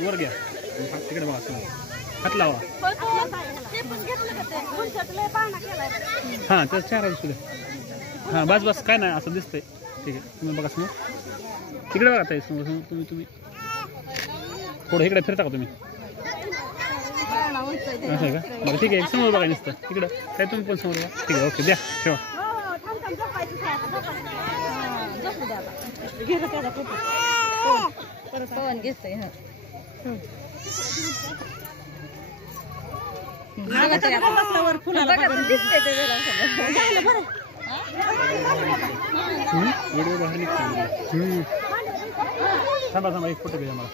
वर घ्या तिकडे बघा हात लावा हां तर 4 आहे सुद्धा हां बस बस काय नाही असं दिसतंय ठीक आहे तुम्ही बघा समोर तिकडे बघा ताई समोर तुम्ही थोडं इकडे फिरता का तुम्ही असं आहे का बरं ठीक आहे समोर बघा नुसतं तिकडं काय तुम्ही पण समोर बघा ठीक आहे ओके द्या ठेवा पवन घेतोय व्हिडिओ बाहेर निघतो थांबा थांबा एक फोटो घ्या मला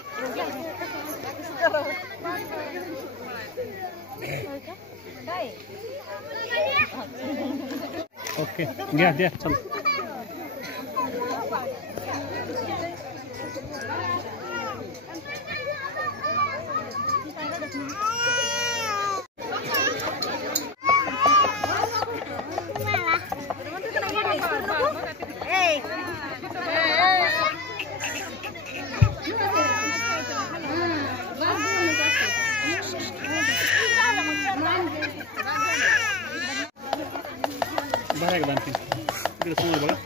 ओके घ्या द्या चल बरं का बांधते तिकडे समोर बघा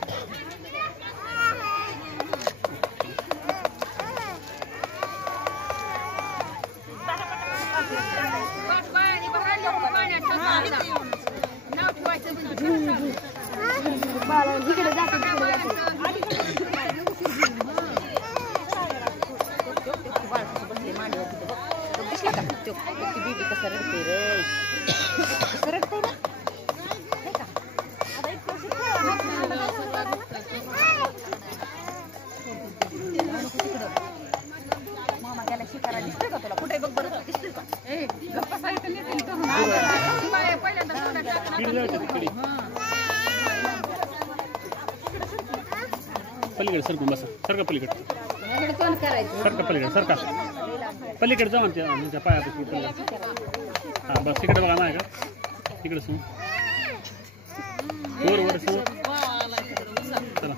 पलीकडे सरकून बसा सरका पलीकडे सरका पलीकडे सरका पलीकडे जाऊ त्या पायापासून हां बस तिकडे बघा नाही का तिकडे समोर वर वर समोर चला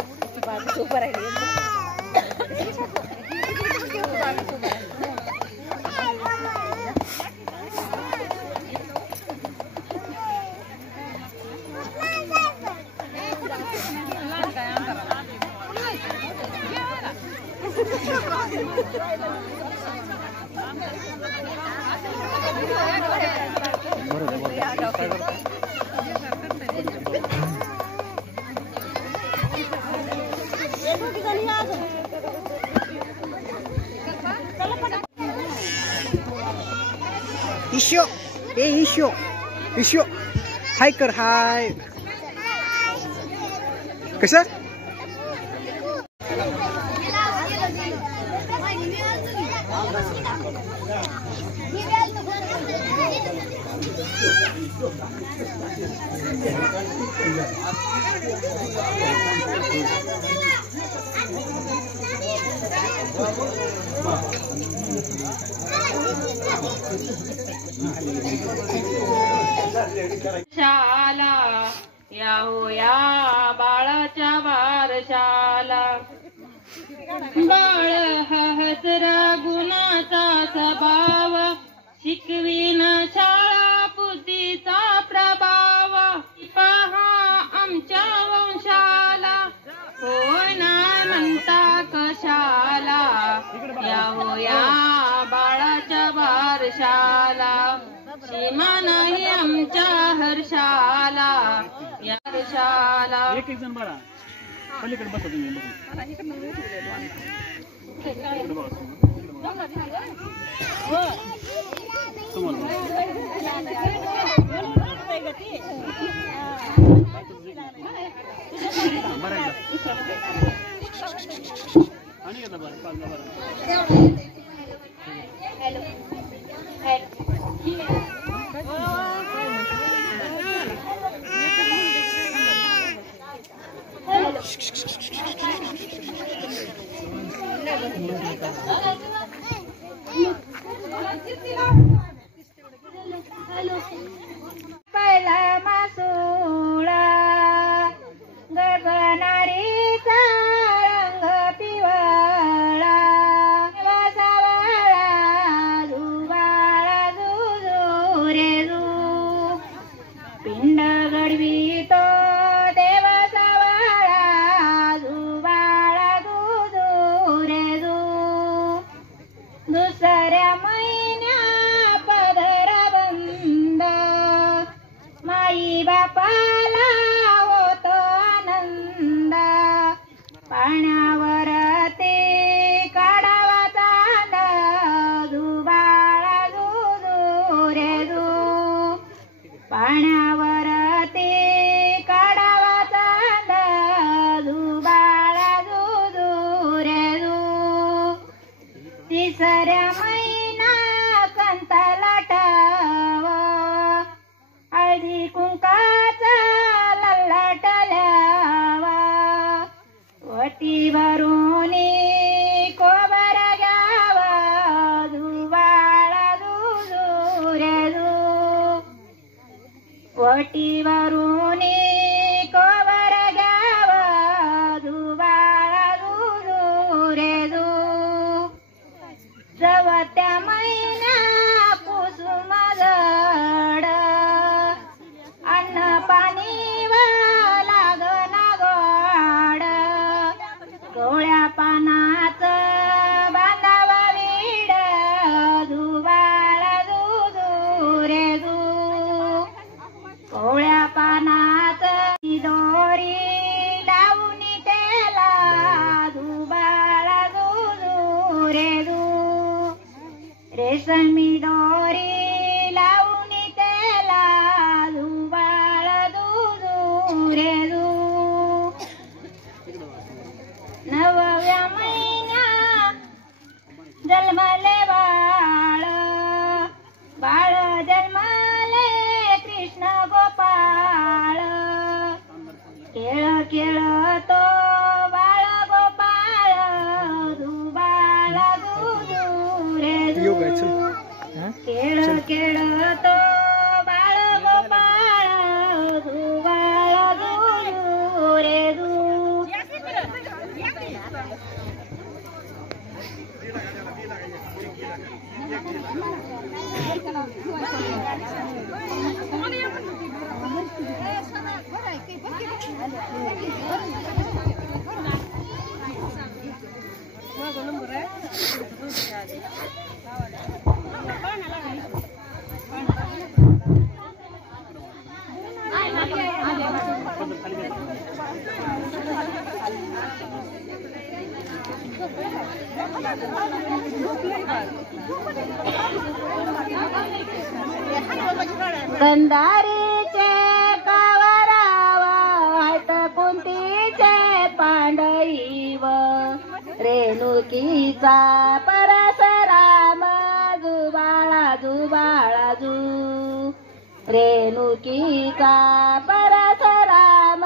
Isyo, Isyo, Isyo, hi कर hi. कसं? शाला या हो या बाळाच्या बारशाला बाळ हसरा गुणाचा स्वभाव शिकवीन शाळा बुद्धीचा प्रभाव पहा आमच्या वंशाला होय ना म्हणता कशाला या हो या बाळाच्या बारशाला सीमा नाही आमच्या हर्षाला या हर्षाला एक जण बरा पलीकडे बसा तुम्ही समोर बरं आणि घेतला बरं पाच बरं Hello. पहिला मासुळा गगनारीचा रंग पिवळा वसावळा जुबाळा जुजू रे जू पिंड गडवी तो देव सवाळा जुबाळा जुजू रे जू दुसऱ्या महिन्या पदर बंद माई बापाला होत आनंद पाण्यावर ते काढावा चांद जुबाळा जुजू रे जू पाण्यावर ते काढावा चांद जुबाळा जुजू रे जू तिसऱ्या महिना कंताला टाव हळदी कुंकाचा लल्लाट ल्यावा वटी भरून कोबर घ्यावा जुबाळा जुजू रे जू वटी भरून कोबर घ्यावा जुबाळा जुजू रे जू जवत्या महिन्या कुसुम जड अन्न पाणी व लागन गोड गवळ्या पानाच बांधावा विड जुबाळा जुजू रे जू गवळ्या पानाच दोरी लावून त्याला जुबाळा जुजू रे जू रेशमी दोरी लावून त्याला जुबाळा जुजू रे जू नवव्या महिन्या जन्मले बाळ बाळ जन्मले कृष्ण गोपाळ खेळ खेळतो बाळ गोपाळ जुबाळा जुजू रे जू खेळ खेळतो बाळ गोपाळ जुबाळा जुजू रे जू गंधारीचे कावरावात कुंतीचे पांडईव रेणुकीचा परशुराम जुबाळा जुबाळा जू रेणुकीचा परशुराम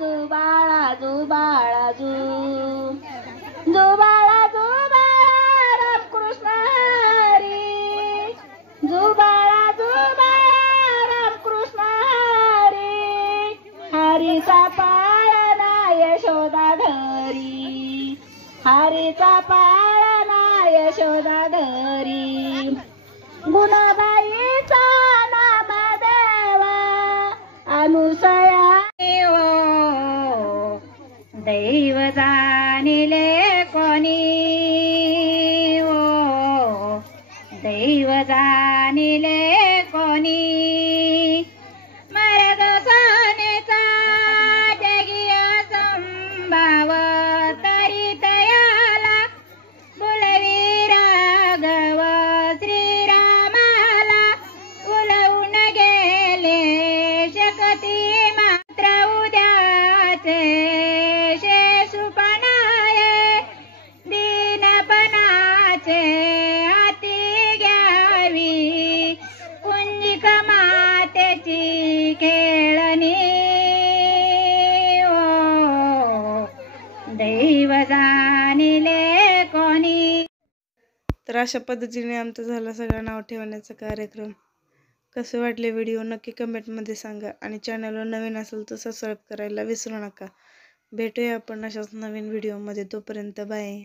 जुबाळा जुबाळा जू जुबाळा जुबाळा रामकृष्ण हरी जुबाळा जुबाळा रामकृष्ण हरी हरीचा पाळणा यशोदा घरी हरीचा पाळणा यशोदा घरी गुणबाईचा नामदेवा अनुसया दैव जाणिले कोणी ओ दैव जाणिले कोणी मार्ग सोनेचा जगीय संभाव तरी तयाला बोलवी राघव श्रीरामाला बोलवून गेले शकती मात्र उद्याचे दीनपणाचे हाती घ्यावी तर अशा पद्धतीने आमचा झाला सगळा नाव ठेवण्याचा कार्यक्रम. कसे वाटले व्हिडिओ नक्की कमेंटमध्ये सांगा आणि चॅनलवर नवीन असेल तर सबस्क्राईब करायला विसरू नका. भेटूया आपण अशाच नवीन व्हिडिओमध्ये. तोपर्यंत बाय.